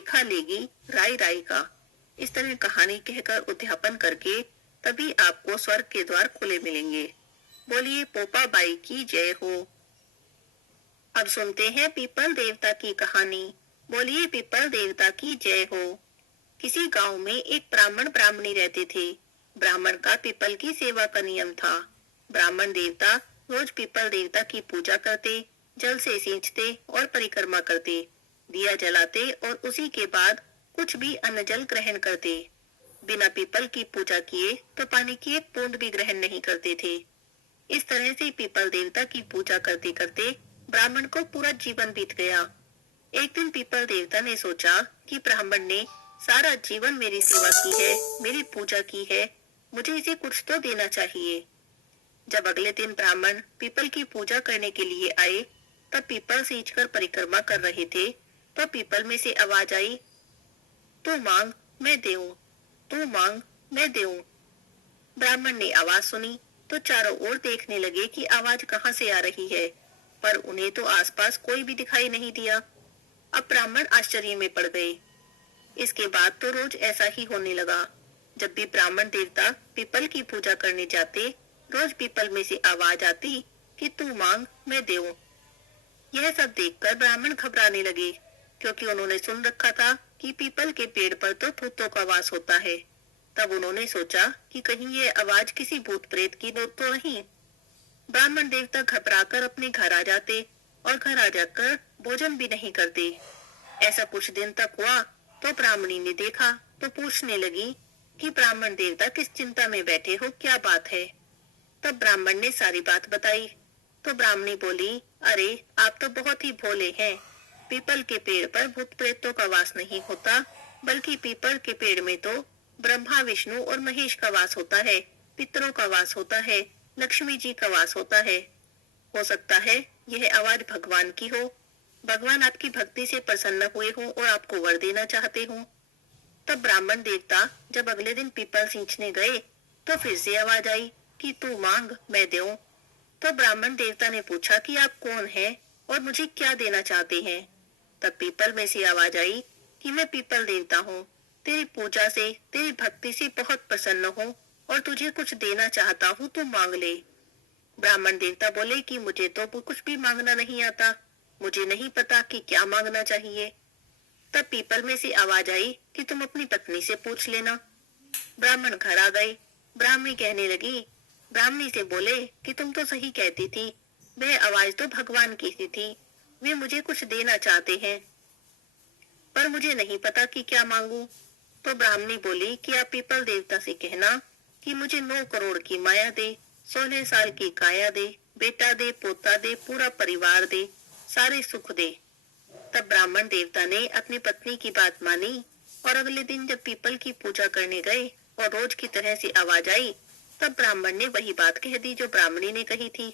लेखा लेगी राय राय का। इस तरह कहानी कहकर उद्यापन करके तभी आपको स्वर्ग के द्वार खुले मिलेंगे। बोलिए पोपा बाई की जय हो। अब सुनते हैं पीपल देवता की कहानी। बोलिए पीपल देवता की जय हो। किसी गांव में एक ब्राह्मण ब्राह्मणी रहते थे। ब्राह्मण का पीपल की सेवा का नियम था। ब्राह्मण देवता रोज पीपल देवता की पूजा करते, जल से सींचते और परिक्रमा करते, दिया जलाते और उसी के बाद कुछ भी अन्न जल ग्रहण करते। बिना पीपल की पूजा किए तो पानी की एक बूंद भी ग्रहण नहीं करते थे। इस तरह से पीपल देवता की पूजा करते करते ब्राह्मण को पूरा जीवन बीत गया। एक दिन पीपल देवता ने सोचा कि ब्राह्मण ने सारा जीवन मेरी सेवा की है, मेरी पूजा की है, मुझे इसे कुछ तो देना चाहिए। जब अगले दिन ब्राह्मण पीपल की पूजा करने के लिए आए, तब पीपल सींचकर परिक्रमा कर रहे थे, तो पीपल में से आवाज आई, तू मांग मैं देऊं, तू मांग मैं देऊं। ब्राह्मण ने आवाज सुनी तो चारों ओर देखने लगे कि आवाज कहां से आ रही है, पर उन्हें तो आसपास कोई भी दिखाई नहीं दिया। अब ब्राह्मण आश्चर्य में पड़ गए। इसके बाद तो रोज ऐसा ही होने लगा। जब भी ब्राह्मण देवता पीपल की पूजा करने जाते, रोज पीपल में से आवाज आती कि तू मांग मैं देऊं। यह सब देखकर ब्राह्मण घबराने लगे, क्योंकि उन्होंने सुन रखा था कि पीपल के पेड़ पर तो भूतों का वास होता है। तब उन्होंने सोचा कि कहीं ये आवाज किसी भूत प्रेत की तो नहीं। ब्राह्मण देवता घबराकर अपने घर आ जाते और घर आ जाकर भोजन भी नहीं करते। ऐसा कुछ दिन तक हुआ तो ब्राह्मणी ने देखा तो पूछने लगी कि ब्राह्मण देवता किस चिंता में बैठे हो, क्या बात है। तब ब्राह्मण ने सारी बात बताई तो ब्राह्मणी बोली, अरे आप तो बहुत ही भोले हैं। पीपल के पेड़ पर भूत प्रेतों का वास नहीं होता, बल्कि पीपल के पेड़ में तो ब्रह्मा विष्णु और महेश का वास होता है, पितरों का वास होता है, लक्ष्मी जी का वास होता है। हो सकता है यह आवाज भगवान की हो। भगवान आपकी भक्ति से प्रसन्न हुए हो और आपको वर देना चाहते हो। तब ब्राह्मण देवता जब अगले दिन पीपल सींचने गए तो फिर से आवाज आई कि तू मांग मैं दूं। तो ब्राह्मण देवता ने पूछा कि आप कौन हैं और मुझे क्या देना चाहते हैं। तब पीपल में से आवाज आई कि मैं पीपल देवता हूँ, तेरी पूजा से तेरी भक्ति से बहुत प्रसन्न हूँ और तुझे कुछ देना चाहता हूँ, तू मांग ले। ब्राह्मण देवता बोले कि मुझे तो कुछ भी मांगना नहीं आता, मुझे नहीं पता कि क्या मांगना चाहिए। तब पीपल में से आवाज आई कि तुम अपनी पत्नी से पूछ लेना। ब्राह्मण घर आ गए। ब्राह्मणी कहने लगी, ब्राह्मणी से बोले कि तुम तो सही कहती थी, वह आवाज तो भगवान की सी थी, वे मुझे कुछ देना चाहते हैं, पर मुझे नहीं पता कि क्या मांगू। तो ब्राह्मणी बोली कि आप पीपल देवता से कहना कि मुझे 9 करोड़ की माया दे, 16 साल की काया दे, बेटा दे, पोता दे, पूरा परिवार दे, सारे सुख दे। तब ब्राह्मण देवता ने अपनी पत्नी की बात मानी और अगले दिन जब पीपल की पूजा करने गए और रोज की तरह से आवाज आई, तब ब्राह्मण ने वही बात कह दी जो ब्राह्मणी ने कही थी।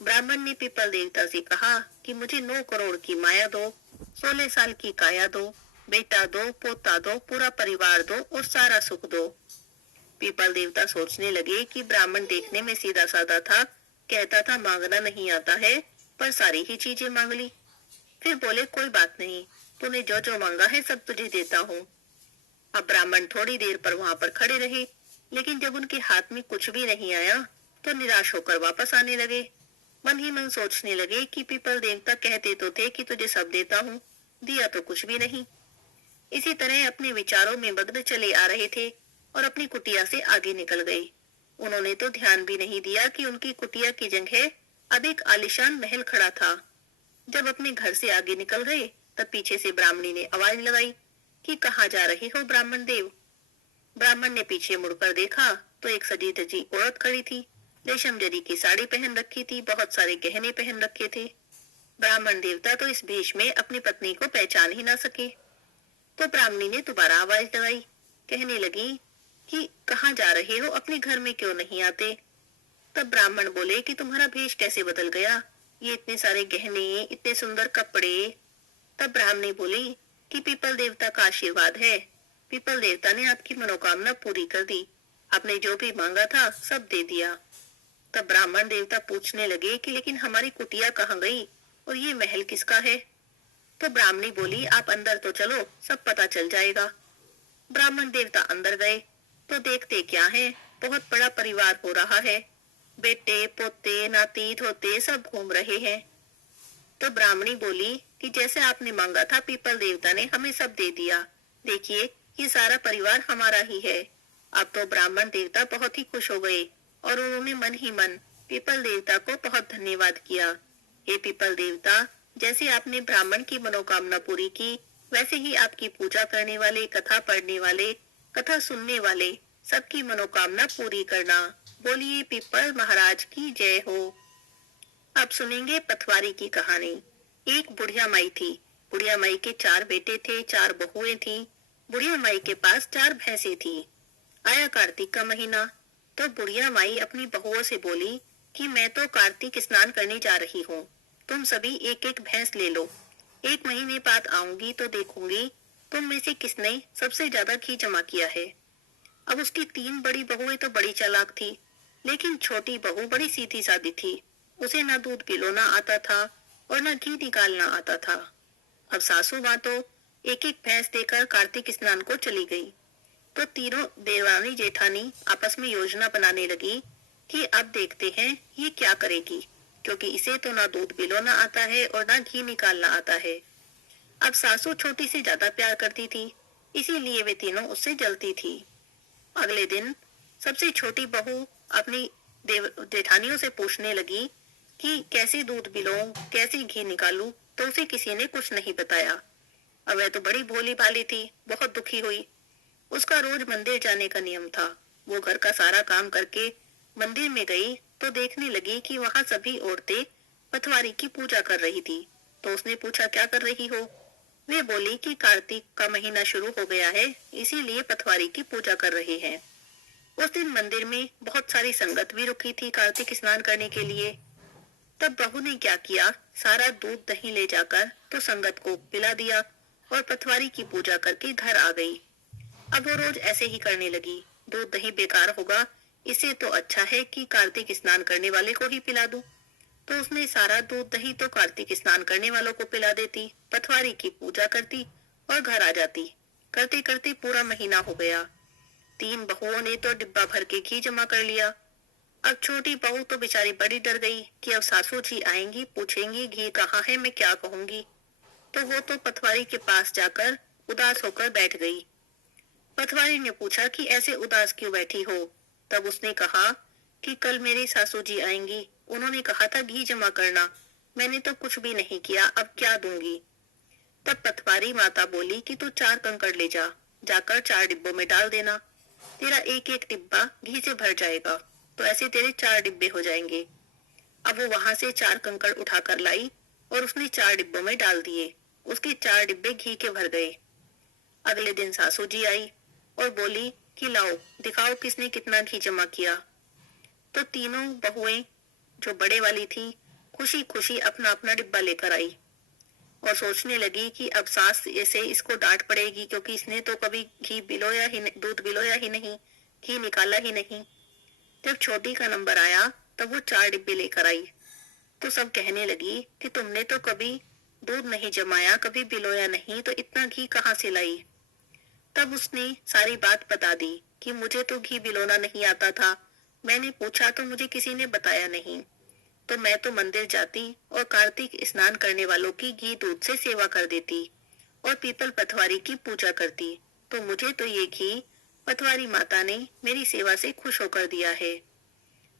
ब्राह्मण ने पीपल देवता से कहा कि मुझे 9 करोड़ की माया दो, 16 साल की काया दो, बेटा दो, पोता दो, पूरा परिवार दो और सारा सुख दो। पीपल देवता सोचने लगे कि ब्राह्मण देखने में सीधा साधा था, कहता था मांगना नहीं आता है, पर सारी ही चीजें मांग ली। फिर बोले कोई बात नहीं, तूने जो जो मांगा है सब तुझे देता हूँ। अब ब्राह्मण थोड़ी देर पर वहां पर खड़े रहे, लेकिन जब उनके हाथ में कुछ भी नहीं आया तो निराश होकर वापस आने लगे। मन ही मन सोचने लगे कि पीपल देवता कहते तो थे कि तुझे सब देता हूँ, दिया तो कुछ भी नहीं। इसी तरह अपने विचारों में मग्न चले आ रहे थे और अपनी कुटिया से आगे निकल गए। उन्होंने तो ध्यान भी नहीं दिया कि उनकी कुटिया की जगह अब एक आलीशान महल खड़ा था। जब अपने घर से आगे निकल गए तब पीछे से ब्राह्मणी ने आवाज लगाई कि कहाँ जा रहे हो ब्राह्मण देव। ब्राह्मण ने पीछे मुड़कर देखा तो एक सजी धजी औरत खड़ी थी। रेशम जरी की साड़ी पहन रखी थी, बहुत सारे गहने पहन रखे थे। ब्राह्मण देवता तो इस भेष में अपनी पत्नी को पहचान ही ना सके। तो ब्राह्मणी ने दोबारा आवाज लगाई, कहने लगी कि कहाँ जा रहे हो, अपने घर में क्यों नहीं आते। तब ब्राह्मण बोले कि तुम्हारा भेष कैसे बदल गया, ये इतने सारे गहने, इतने सुंदर कपड़े। तब ब्राह्मणी बोली कि पीपल देवता का आशीर्वाद है, पीपल देवता ने आपकी मनोकामना पूरी कर दी, आपने जो भी मांगा था सब दे दिया। तब ब्राह्मण देवता पूछने लगे कि लेकिन हमारी कुटिया कहाँ गई और ये महल किसका है। तो ब्राह्मणी बोली, आप अंदर तो चलो, सब पता चल जाएगा। ब्राह्मण देवता अंदर गए तो देखते क्या है, बहुत बड़ा परिवार हो रहा है। बेटे पोते नाती धोते सब घूम रहे हैं। तो ब्राह्मणी बोली कि जैसे आपने मांगा था पीपल देवता ने हमें सब दे दिया। देखिए ये सारा परिवार हमारा ही है। अब तो ब्राह्मण देवता बहुत ही खुश हो गए और उन्होंने मन ही मन पीपल देवता को बहुत धन्यवाद किया। हे पीपल देवता, जैसे आपने ब्राह्मण की मनोकामना पूरी की, वैसे ही आपकी पूजा करने वाले, कथा पढ़ने वाले, कथा सुनने वाले सबकी मनोकामना पूरी करना। बोलिए पीपल महाराज की जय हो। अब सुनेंगे पथवारी की कहानी। एक बुढ़िया माई थी। बुढ़िया माई के 4 बेटे थे, 4 बहुएं थी। बुढ़िया माई के पास 4 भैंसें थी। आया कार्तिक का महीना तो बुढ़िया माई अपनी बहुओं से बोली कि मैं तो कार्तिक स्नान करने जा रही हूँ, तुम सभी एक एक भैंस ले लो। 1 महीने बाद आऊंगी तो देखूंगी तुम में से किसने सबसे ज्यादा घी जमा किया है। अब उसकी 3 बड़ी बहुएं तो बड़ी चालाक थी, लेकिन छोटी बहू बड़ी सीधी सादी थी। उसे न दूध पिलोना आता था और न घी निकालना आता था। अब सासू माँ तो एक एक भैंस देकर कार्तिक स्नान को चली गई। तो तीनों देवरानी जेठानी आपस में योजना बनाने लगी कि अब देखते हैं ये क्या करेगी, क्योंकि इसे तो ना दूध पिलोना आता है और ना घी निकालना आता है। अब सासू छोटी से ज्यादा प्यार करती थी, इसीलिए वे तीनों उससे जलती थी। अगले दिन सबसे छोटी बहू अपनी जेठानियों से पूछने लगी कि कैसे दूध पिलाऊं, कैसे घी निकालूं, तो उसे किसी ने कुछ नहीं बताया। अब वह तो बड़ी भोली भाली थी, बहुत दुखी हुई। उसका रोज मंदिर जाने का नियम था। वो घर का सारा काम करके मंदिर में गई तो देखने लगी कि वहाँ सभी औरतें पथवारी की पूजा कर रही थी। तो उसने पूछा, क्या कर रही हो? वे बोली कि कार्तिक का महीना शुरू हो गया है, इसीलिए पथवारी की पूजा कर रहे हैं। उस दिन मंदिर में बहुत सारी संगत भी रुकी थी कार्तिक स्नान करने के लिए। तब बहू ने क्या किया, सारा दूध दही ले जाकर तो संगत को पिला दिया और पथवारी की पूजा करके घर आ गई। अब वो रोज ऐसे ही करने लगी। दूध दही बेकार होगा, इससे तो अच्छा है कि कार्तिक स्नान करने वाले को ही पिला दूं। तो उसने सारा दूध दही तो कार्तिक स्नान करने वालों को पिला देती, पथवारी की पूजा करती और घर आ जाती। करते करते पूरा महीना हो गया। 3 बहुओं ने तो डिब्बा भर के घी जमा कर लिया। अब छोटी बहू तो बेचारी बड़ी डर गई कि अब सासू जी आएंगी, पूछेंगी घी कहाँ है, मैं क्या कहूंगी। तो वो तो पथवारी के पास जाकर उदास होकर बैठ गई। पथवारी ने पूछा कि ऐसे उदास क्यों बैठी हो? तब उसने कहा कि कल मेरी सासू जी आएंगी, उन्होंने कहा था घी जमा करना, मैंने तो कुछ भी नहीं किया, अब क्या दूंगी। तब पथवारी माता बोली कि तू 4 कंकड़ ले जा, जाकर 4 डिब्बों में डाल देना, तेरा एक एक डिब्बा घी से भर जाएगा, तो ऐसे तेरे 4 डिब्बे हो जाएंगे। अब वो वहां से 4 कंकड़ उठाकर लाई और उसने 4 डिब्बों में डाल दिए। उसके 4 डिब्बे घी के भर गए। अगले दिन सासू जी आई और बोली कि लाओ दिखाओ किसने कितना घी जमा किया। तो तीनों बहुएं जो बड़े वाली थी खुशी खुशी अपना अपना डिब्बा लेकर आई और सोचने लगी कि अब सास ऐसे इसको डांट पड़ेगी, क्योंकि इसने तो कभी घी पिलोया ही नहीं, दूध पिलोया ही नहीं, घी निकाला ही नहीं। जब छोटी का नंबर आया तब वो 4 डिब्बे लेकर आई। तो सब कहने लगी कि तुमने तो कभी दूध नहीं जमाया, कभी पिलोया नहीं, तो इतना घी कहाँ से लाई। तब उसने सारी बात बता दी कि मुझे तो घी पिलोना नहीं आता था, मैंने पूछा तो मुझे किसी ने बताया नहीं, तो मैं तो मंदिर जाती और कार्तिक स्नान करने वालों की घी दूध से सेवा कर देती और पीपल पथवारी की पूजा करती, तो मुझे तो ये घी पथवारी माता ने मेरी सेवा से खुश होकर दिया है।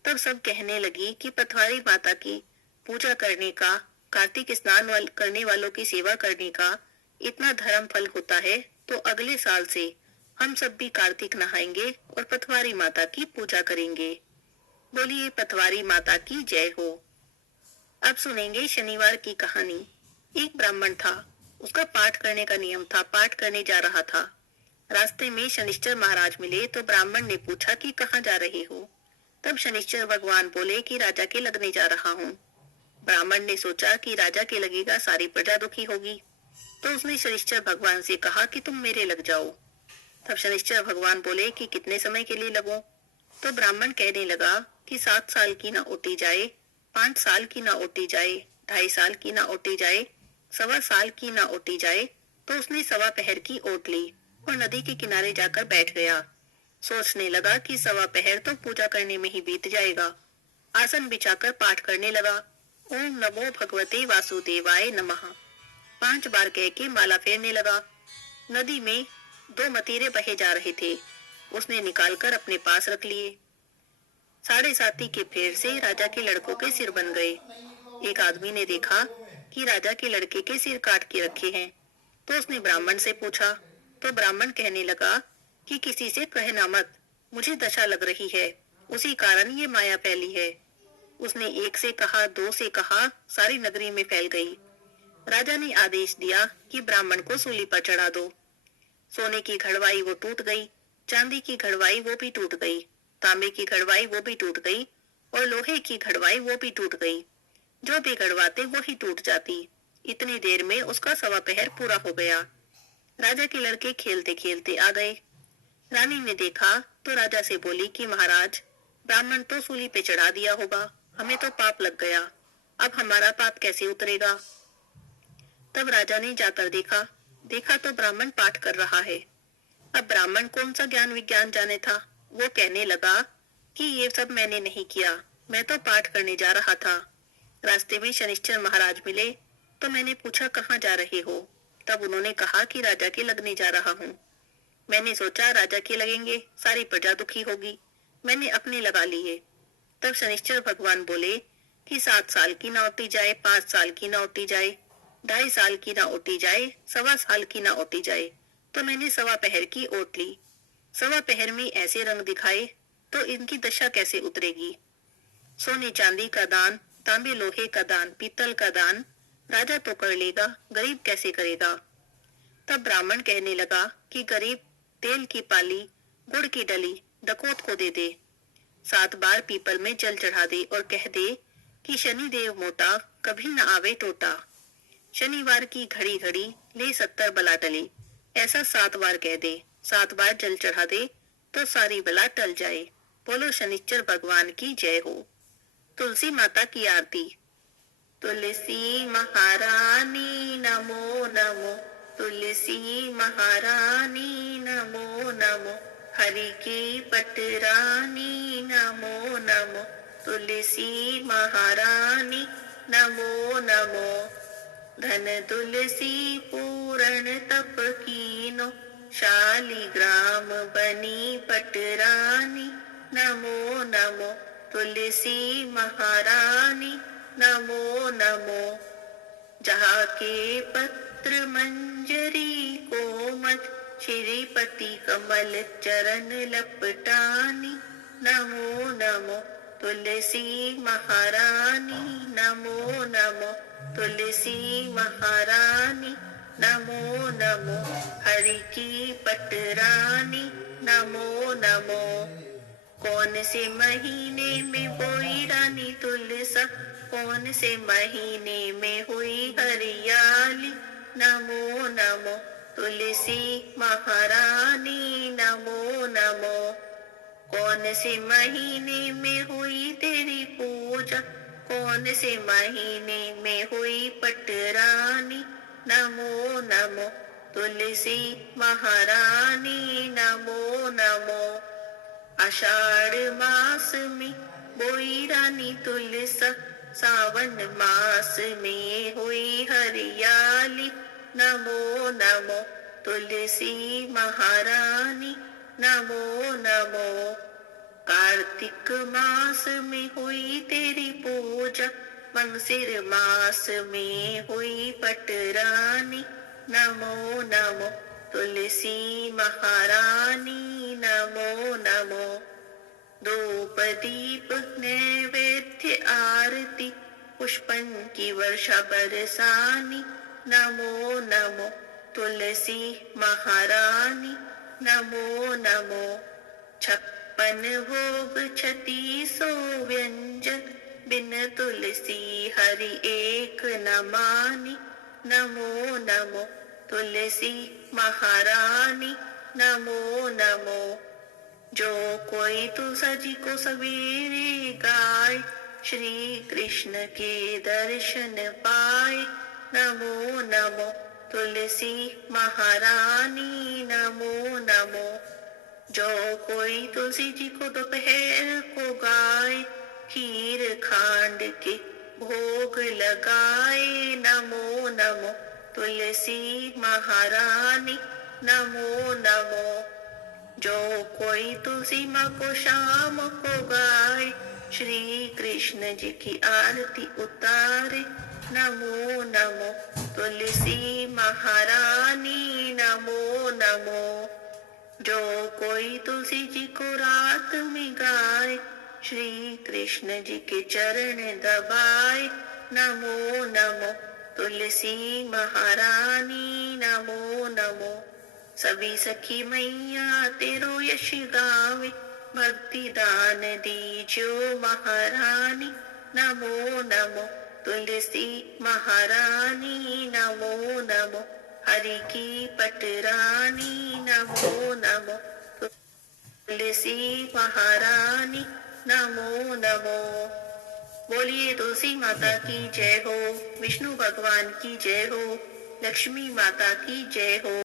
तब सब कहने लगी कि पथवारी माता की पूजा करने का, कार्तिक स्नान करने वालों की सेवा करने का इतना धर्म फल होता है, तो अगले साल से हम सब भी कार्तिक नहाएंगे और पथवारी माता की पूजा करेंगे। बोलिए पथवारी माता की जय हो। अब सुनेंगे शनिवार की कहानी। एक ब्राह्मण था, उसका पाठ करने का नियम था, पाठ करने जा रहा था। रास्ते में शनिश्चर महाराज मिले तो ब्राह्मण ने पूछा कि कहाँ जा रहे हो। तब शनिश्चर भगवान बोले कि राजा के लगने जा रहा हूँ। ब्राह्मण ने सोचा कि राजा के लगेगा सारी प्रजा दुखी होगी, तो उसने शनिश्चर भगवान से कहा कि तुम मेरे लग जाओ। तब शनिश्चर भगवान बोले कि कितने समय के लिए लगूं? तो ब्राह्मण कहने लगा कि 7 साल की ना ओटी जाए, 5 साल की ना ओटी जाए, 2.5 साल की ना ओटी जाए, सवा साल की ना ओटी जाए, तो उसने सवा पहर की ओट ली और नदी के किनारे जाकर बैठ गया। सोचने लगा कि सवा पहर तो पूजा करने में ही बीत जाएगा। आसन बिछाकर पाठ करने लगा। ओम नमो भगवते वासुदेवाय नमः 5 बार कह के माला फेरने लगा। नदी में 2 मतीरे बहे जा रहे थे। उसने निकालकर अपने पास रख लिए। साढ़े साती के फेर से राजा के लड़कों के सिर बन गए। एक आदमी ने देखा कि राजा के लड़के के सिर काट के रखे हैं, तो उसने ब्राह्मण से पूछा। तो ब्राह्मण कहने लगा कि किसी से कहना मत, मुझे दशा लग रही है, उसी कारण ये माया फैली है। उसने एक से कहा, 2 से कहा, सारी नगरी में फैल गई। राजा ने आदेश दिया कि ब्राह्मण को सूली पर चढ़ा दो। सोने की घड़वाई वो टूट गई, चांदी की घड़वाई वो भी टूट गई, तांबे की घड़वाई वो भी टूट गई और लोहे की घड़वाई वो भी टूट गई। जो भी घड़वाते वो ही टूट जाती। इतनी देर में उसका सवा पहर पूरा हो गया। राजा के लड़के खेलते खेलते आ गए। रानी ने देखा तो राजा से बोली कि महाराज, ब्राह्मण तो सूली पे चढ़ा दिया होगा, हमें तो पाप लग गया, अब हमारा पाप कैसे उतरेगा। तब राजा ने जाकर देखा तो ब्राह्मण पाठ कर रहा है। अब ब्राह्मण कौन सा ज्ञान विज्ञान जाने था। वो कहने लगा कि ये सब मैंने नहीं किया, मैं तो पाठ करने जा रहा था। रास्ते में शनिश्चर महाराज मिले तो मैंने पूछा कहाँ जा रहे हो। तब उन्होंने कहा कि राजा के लगने जा रहा हूँ। मैंने सोचा राजा के लगेंगे, सारी प्रजा दुखी होगी, मैंने अपने लगा लिए। तब शनिश्चर भगवान बोले कि 7 साल की ना ओटी जाए, 5 साल की ना ओटी जाए, 2.5 साल की ना ओटी जाए, सवा साल की ना ओटी जाए, तो मैंने सवा पहर की ओट ली। सवा पहर में ऐसे रंग दिखाए तो इनकी दशा कैसे उतरेगी। सोने चांदी का दान, तांबे लोहे का दान, पीतल का दान राजा तो कर लेगा, गरीब कैसे करेगा। तब ब्राह्मण कहने लगा कि गरीब तेल की पाली, गुड़ की डली डकोत को दे दे, 7 बार पीपल में जल चढ़ा दे और कह दे कि शनि देव मोटा, कभी न आवे टोटा। शनिवार की घड़ी घड़ी ले 70 बला टली, ऐसा 7 बार कह दे, 7 बार जल चढ़ा दे तो सारी बला टल जाए। बोलो शनिश्चर भगवान की जय हो। तुलसी माता की आरती। तुलसी महारानी नमो नमो, तुलसी महारानी नमो नमो, हरि की पटरानी नमो नमो, तुलसी महारानी नमो नमो। धन तुलसी पूर्ण तप कीनो, शालिग्राम बनी पटरानी नमो नमो, तुलसी महारानी नमो नमो। जहाँ के पत्र मंजरी कोमल, श्रीपति कमल चरण लपटानी नमो नमो, तुलसी महारानी नमो नमो, तुलसी महारानी नमो नमो, हरि की पटरानी नमो नमो। कौन से महीने में बोई रानी तुलसा, कौन से महीने में हुई हरियाली नमो नमो, तुलसी महारानी नमो नमो। कौन से महीने में हुई तेरी पूजा, कौन से महीने में हुई पटरानी नमो नमो, तुलसी महारानी नमो नमो। आषाढ़ मास में बोई रानी तुलसा, सावन मास में हुई हरियाली नमो नमो, तुलसी महारानी नमो नमो। कार्तिक मास में हुई तेरी पूजा, मंगसिर मास में हुई पटरानी नमो नमो, तुलसी महारानी नमो नमो। धूप दीप नैवेद्य आरती, पुष्पन की वर्षा बरसानी नमो नमो, तुलसी महारानी नमो नमो। 56 भोग 3600 व्यंजन, बिन तुलसी हरि एक न मानी नमो नमो, तुलसी महारानी नमो नमो। जो कोई तुलसा जी को सवेरे गाए, श्री कृष्ण के दर्शन पाए नमो नमो। तुलसी महारानी नमो नमो। जो कोई तुलसी जी को दोपहर को गाए, खीर खांड के भोग लगाए, नमो नमो। तुलसी महारानी नमो नमो। जो कोई तुलसी माँ को शाम को गाए, श्री कृष्ण जी की आरती उतारे, नमो नमो। तुलसी महारानी नमो नमो। जो कोई तुलसी जी को रात में गाए, श्री कृष्ण जी के चरण दबाए, नमो नमो। तुलसी महारानी नमो नमो। सभी सखी मैया तेरो यश गावे, भक्ति दान दीजो महारानी, नमो नमो। तुलसी महारानी नमो नमो। हरि की पटरानी नमो नमो। तुलसी महारानी नमो नमो। बोलिए तुलसी माता की जय हो, विष्णु भगवान की जय हो, लक्ष्मी माता की जय हो।